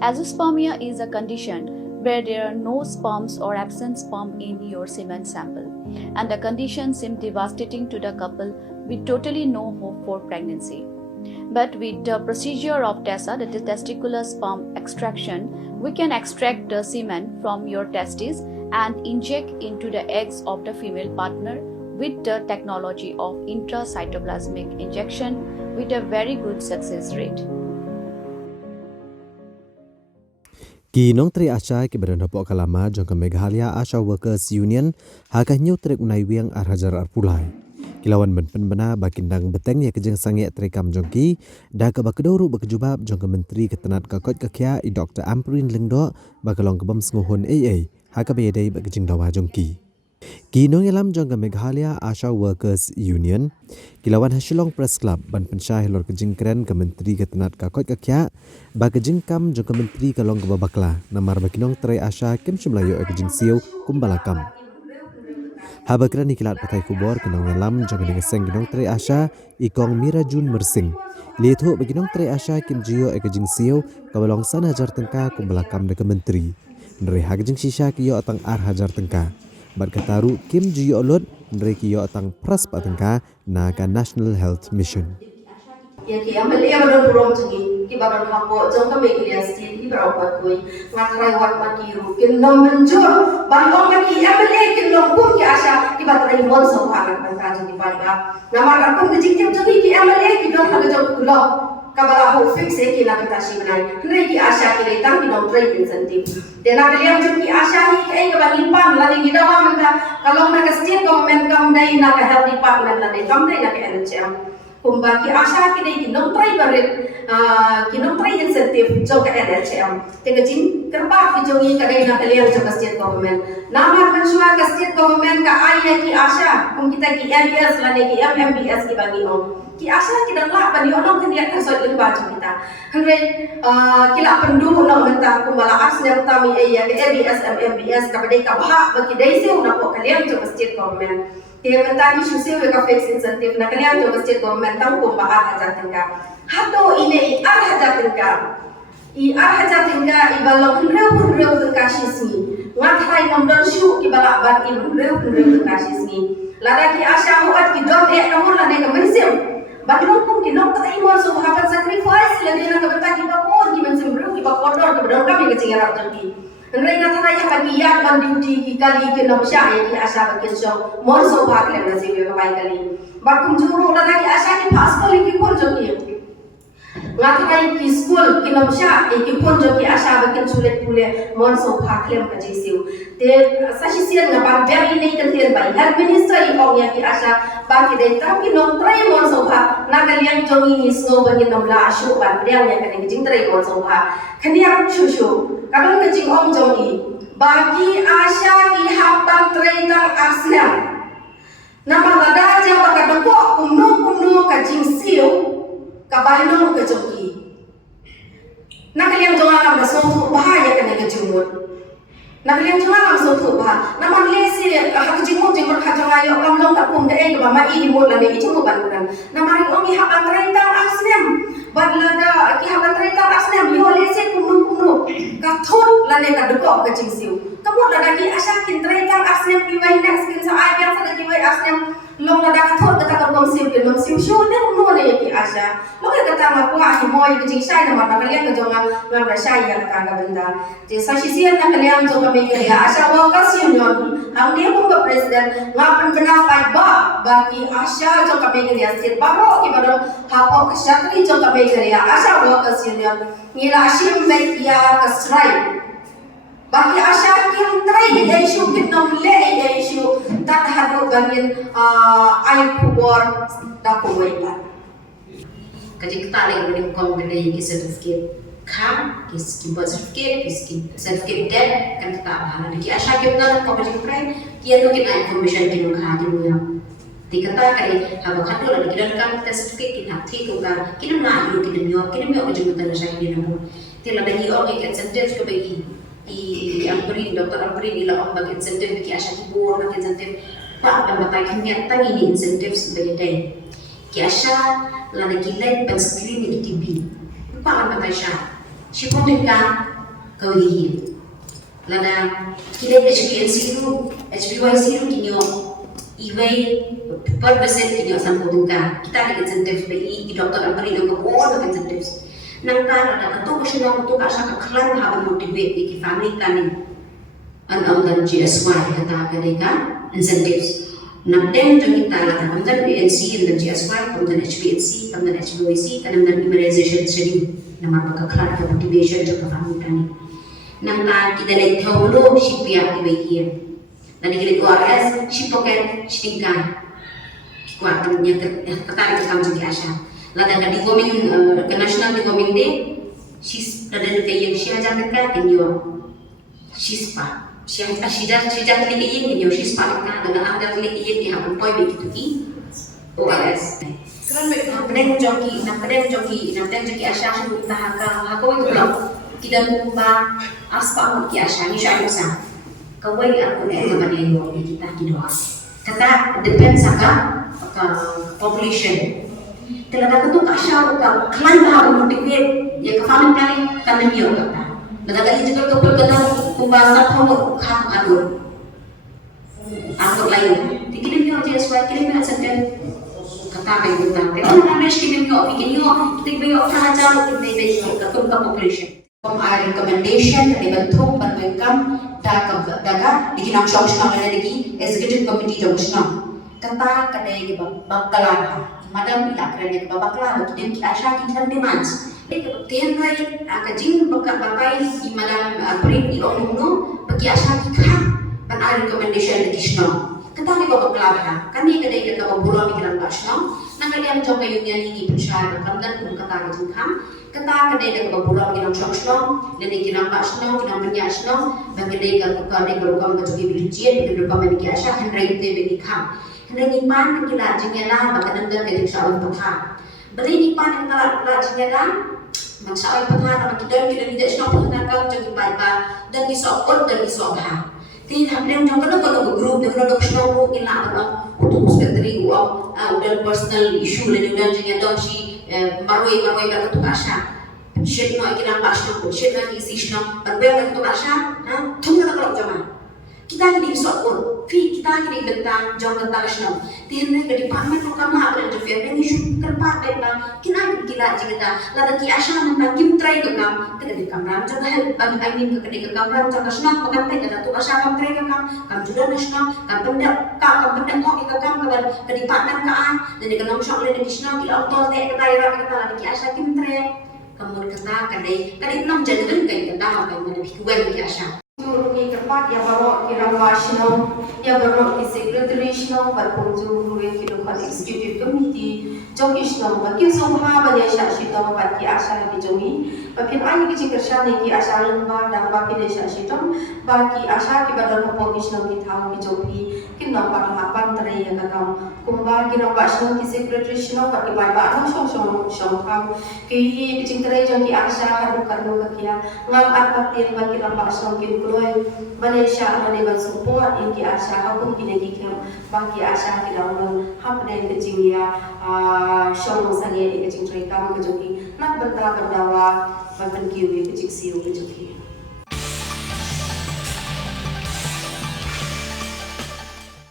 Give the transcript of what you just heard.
Azoospermia is a condition where there are no sperms or absent sperm in your semen sample, and the condition seems devastating to the couple with totally no hope for pregnancy. But with the procedure of TESA, that is testicular sperm extraction, we can extract the semen from your testes and inject into the eggs of the female partner with the technology of intracytoplasmic injection with a very good success rate. Ki nong tri Asha ki badan hapok kalama jangka Meghalaya Asha Workers Union hakah nyu trek unai wiang arhajar arpulai. Kilawan benpen bena bakindang beteng ya kejeng sangiak trekam jongki dah ke bakedoru bakejubab jangka menteri ketenat kakot kakya i Dr. Ampreen Lengdo bakalong kebam senguhun AA hakah bayadai bakejeng dawa jongki. Ki nong yalam jangka Meghalaya Asha Workers Union kilawan Hasilong Press Club ban pensyah lor kejeng keren ke menteri ketenat kakot kakya bakejeng kam jangka menteri kalong kebabakla namar bakinong tre Asha kem semlayo kejeng siu kumbalakam. Habakran ikilat patai kubor kenong yalam jangka nengeseng ginong tre Asha ikong Mirajun Mersing. Lihat baginong tre Asha kim jiyo kejeng siu kabalong sana hajar tengka kumbalakam deke menteri. Nere hakejeng sisa kiyo atang ar hajar tengka. Bat kataru kim jiyo olot nere kiyo atang pras patengka naga National Health Mission. Ya ki amali abadon burong cegi ki badan hapo jong kami kliasi ki berobat kui ngatrai wat makiru kin nom menjur bandong maki amali kin nom pun ki Asha ki batrai mon so haran bangka jegi baliga namar akun kejik jegi ki amali ki dong naga jong kulo kabala ho fix ki na katashi banai nai ki Asha ki retang ki nom trai incentive dena kalian jegi Asha ni kai ka balipan lani ki dawa menta kalau naga state government kam dai naga health department lani kam dai naga NHM kumbaki Asha kini kinong try barit kinong try incentive jog ka NHM tega jin kerba kijongi kadai na kalian jog ka state government namar mansua ka state government ka ayah ki Asha kum kita ki MBS lane ki MMBS ki bagi on ki Asha ki dan la bani onong kan dia kasot ling baca kita hangre kila pendu no menta kumbala asnya tami ayah ke MBS MMBS ka badai ka bah bagi dai se una po kalian jog ka state government dia mentagi susi weka fix incentive na kalian jog state government tang ko bahat hajar tengka hato ine ar hajar tengka ibalong reu tengka sisni ngathai nomdon shu ibala bat reu tengka sisni lada ki Asha huat ki dom nomor lane ka mensim badlong pun ki nok tai mor so hapan sacrifice lane na ka bata ki bakon ki mensim reu ki bakon dor ki badong kami ke cingara jodi Nrai kata raya bagi yang banduti ki kali ke nom sya ki Asha bakin so mon so bhag le na siwe babai kali bakum juru la ki Asha ki pass kali ki kon joki ngatai ki school ki nom sya ki kon joki Asha bakin sulet pule mon so bhag le ka jisiu te sashi sian na ba very nei kan tian bai health minister i ong ya ki Asha ba ki dei tam ki nom trai mon so bhag na kalian jongi ni so bagi nom la ashu ban priang ya kan ki jing trai mon so bhag khaniak chu kadang kecing om jongi bagi Asha ki hapan treitang Arsenal nama lada aja baka doko kumno kacing siu kabaino ke jongi nak kalian jonga am so bahaya kan ke jumut nak kalian jonga am so bah nama lesi hak jingmut hajonga yo kam long tak kum de ke mama i dimut lane i jumu ban nama ri omi hapan treitang Arsenal badlada ki hapan treitang Arsenal yo lesi kumno kathot lane ka doko ka jingsiu kamu lada ki Asha kin treitang Arsenal ki wai next kin sa ai biang sa ki wai Arsenal long lada kathot ka ta kom siu ki nom siu shu ne no ne ki Asha long ka ta ma kwa ki moi ki jing sai na ma kalian ka jonga ngam da sai ya ka ka benda je sa shi sian na kalian jonga me ki Asha Workers Union hang dia pun ka president ngapan bena pai ba ki Asha jonga me ki state baro ki badong hapo ka syakri jonga me ki Asha Workers Union ngira ashim me ya ka strike bagi Asha kim trai ya isu kin nom le ya isu tak hadu bangin ai kubor da ko waipa kaji kita le ni kom gele ki certificate kam ki birth certificate dead kan kita bahana ki Asha kim na ko kaji prai ki anu kin information kin ka kin ya dikata kare haba khato la kidan kam certificate kin hathi ko ka kin na yu kin yo ko jumutan sai ni no tila bagi orang yang incentive ke bagi Ampreen Dr. Ampreen ila ang bag incentive ki Asha ki bor bag incentive pa ang batay kanya tangi ni incentive sebagai day ki Asha la nakilay pan screen ni TB pa ang batay siya si konten ka kawih lada kile HPNC itu HPYC itu kinyo iway per persen kinyo sampo tungka kita ada incentives BI di dokter amari do ko all the incentives nang ta lada to ko shino to ka sa ka klan ha motivate di family planning an dan GSY kata kadeka incentives nang den jo kita lada kamdan BNC dan GSY kamdan HPNC kamdan HPYC kamdan immunization study nama ka klan ka motivation jo ka family planning nang ta kita le thawlo shipya iway dan dikira ORS shipoket shitingkan kuat nya kata kita menjadi asal lada ka digoming ke national digoming day shis lada ke yang syajar dekat kinyo shispa syajar le yang kinyo shispa dekat dan ada le yang ki hapon poi begitu ki ORS kadang joki asal kita haka itu kita kumba aspa ki asal ni syaasa kawai aku nak kemana yo kita kidoa kata depends saka population talaga tu kasya ka klan ba motivate ya ka family planning kan niyo kata talaga ito ko kata kumbasa ko kham ako lain tikin niyo just why kirim na senten kata kay kita na mesh kirim niyo tikbe yo kahaja hindi ka population recommendation dari bentuk bermegam daga dikinang syong lagi executive committee jong kata kadai ke bakala madam ila kerana ke bakala kita ki asha ki demands ten rai akajing bakai di madam bring di ono bagi asha ki kha ban recommendation lagi shno kata ni bakala kan ni kadai ke buruan pikiran basno nang kalian jong kayu ni persyaratan kamdan pun kata ke kam kata kadai ke buruan pikiran shno dan kinang basno kinang penyasno bagi dai ke kadai ke kam ke jogi bilijien ke kam ni asha hendrai te bagi kam hendrai pan kila jingela baka nanggal ke sawal patha bali ni pan kala jingela maksawal patha na kita tidak shno patha kam jogi baiba dan disokot dan disokha tin hamlem jong kalau group dengan shno ro ila ba untuk sekretari udah personal issue le udah jingela dong si maroi ba tu asha shit no ikira basno ko shit na isi shno ba ba tu asha thumna kalau jama kita kini sokor kita kini bentang jong bentang shno tin ne ke department ko kam ha ber interfere ni issue kerpa ba kina gila jingda la ki asha na kim try ko kam ke de kam ram jong help I mean ke de kam ram jong shno pakat te tu asha kam try ko kam juda na shno kam benda ko ke kam ke department ka an dan ke nom shok le de shno ki auto te ke daerah ke la ki asha kim try kamu kata kadai nom jadi ben kai kata ka ne ki wen ki asha Turungi kerpat ya baru kira wasno ya baru ki secretary shno berkunjung ruwe kilokan executive committee jogi shno bakin somha banya shashi to baki asha ki jogi bakin ai ki chikrasha ne ki asha lamba dan baki de shashi to baki asha ki badan ko shno ki thang ki jogi kin no pa hapan tare ya kakam kumba ki no wasno ki secretary shno baki bai ba no shong thang ki chingtare jogi asha hadu karno kakia ngam apatir baki lamba shno ki Malaysia ada support yang ki asha hukum kini dikem bagi asha ki dalam hapne kecing ya shong sani kecing cerita kejoki nak berdawa bahkan kiwi kecing siu kejoki